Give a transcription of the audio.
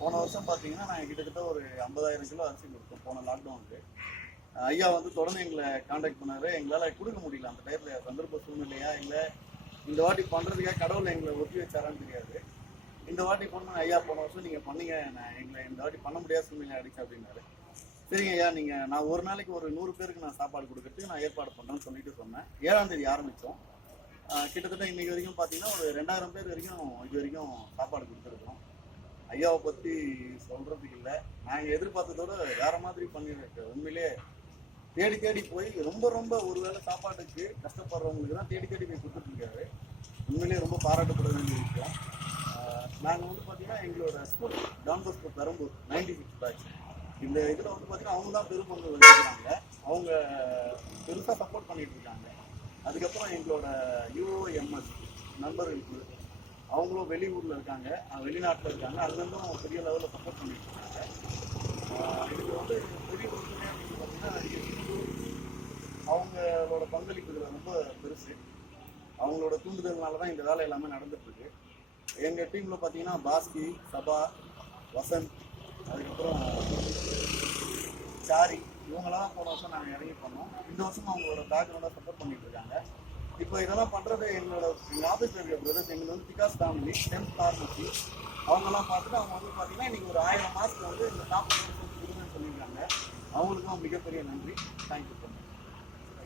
போன வருஷம் பார்த்தீங்கன்னா நாங்கள் கிட்டத்தட்ட ஒரு 50,000 கிலோ அரிசி கொடுத்தோம் போன லாக்டவுனுக்கு. ஐயா வந்து தொடர்ந்து எங்களை காண்டாக்ட் பண்ணாரு. எங்களால் கொடுக்க முடியல அந்த டயத்தில், சந்தர்ப்ப சூழ்நிலையா இல்லை இந்த வாட்டி பண்ணுறதுக்காக கடவுள் எங்களை ஒத்தி வச்சாரான்னு தெரியாது. இந்த வாட்டி பண்ண ஐயா போன வருஷம் நீங்கள் பண்ணீங்க, எங்களை இந்த வாட்டி பண்ண முடியாத சூழ்நிலை ஆயிடுச்சு அப்படின்னாரு. சரிங்க ஐயா, நான் ஒரு நாளைக்கு ஒரு 100 பேருக்கு நான் சாப்பாடு கொடுக்கறதுக்கு நான் ஏற்பாடு பண்ணுறேன்னு சொல்லிட்டு சொன்னேன். 7ஆம் தேதி ஆரம்பித்தோம். கிட்டத்தட்ட இன்னைக்கு வரைக்கும் பார்த்தீங்கன்னா ஒரு 2000 பேர் வரைக்கும் இது வரைக்கும் சாப்பாடு கொடுத்துருக்கோம். ஐயாவை பற்றி சொல்கிறதுக்கு இல்லை, நாங்கள் எதிர்பார்த்ததோட வேற மாதிரி பண்ணிருக்கு. உண்மையிலே தேடி தேடி போய் ரொம்ப ரொம்ப ஒருவேளை சாப்பாட்டுக்கு கஷ்டப்படுறவங்களுக்கு தான் தேடி தேடி போய் கொடுத்துட்ருக்காரு. உண்மையிலேயே ரொம்ப பாராட்டப்பட வேண்டிய விஷயம். நாங்கள் வந்து பார்த்தீங்கன்னா எங்களோட school Don Bosco Perambur 96 batch இந்த இதில் வந்து பார்த்தீங்கன்னா அவங்க தான் பெரும்பங்கு வச்சுக்கிறாங்க. அவங்க பெருசாக சப்போர்ட் பண்ணிட்டு இருக்காங்க. அதுக்கப்புறம் எங்களோட யூஓஎம்எஸ் நண்பர்களுக்கு அவங்களும் வெளியூரில் இருக்காங்க, வெளிநாட்டில் இருக்காங்க, அதுலேருந்தும் பெரிய லெவலில் சப்போர்ட் பண்ணிட்டு இருக்காங்க. இதுக்கு வந்து பெரிய ஒற்றுமை அப்படின்னு பார்த்தீங்கன்னா அவங்களோட பங்களிப்பு இதில் ரொம்ப பெருசு. அவங்களோட தூண்டுதல்னால தான் இந்த வேலை எல்லாமே நடந்துட்டுருக்கு. எங்கள் டீமில் பார்த்தீங்கன்னா பாஸ்கி, சபா, வசந்த், அதுக்கப்புறம் சாரி, இவங்களாம் போன வருஷம் நாங்கள் இறங்கி பண்ணோம். இந்த வருஷம் அவங்களோட பேக்ரவுண்டாக சப்போர்ட் பண்ணிட்டு இருக்காங்க. இப்போ இதெல்லாம் பண்ணுறது எங்கள் ஆஃபீஸில் இருக்கிற பிரதர்ஸ், எங்களுக்கு வந்து பிகாஸ் ஃபேமிலி 10th ஃபார்மசி அவங்கெல்லாம் பார்த்துட்டு அவங்க வந்து பார்த்தீங்கன்னா இன்றைக்கி ஒரு 1000 மாஸ்க் வந்து இந்த டாப் கொடுக்குன்னு சொல்லியிருக்காங்க. அவங்களுக்கும் மிகப்பெரிய நன்றி. தேங்க்யூ.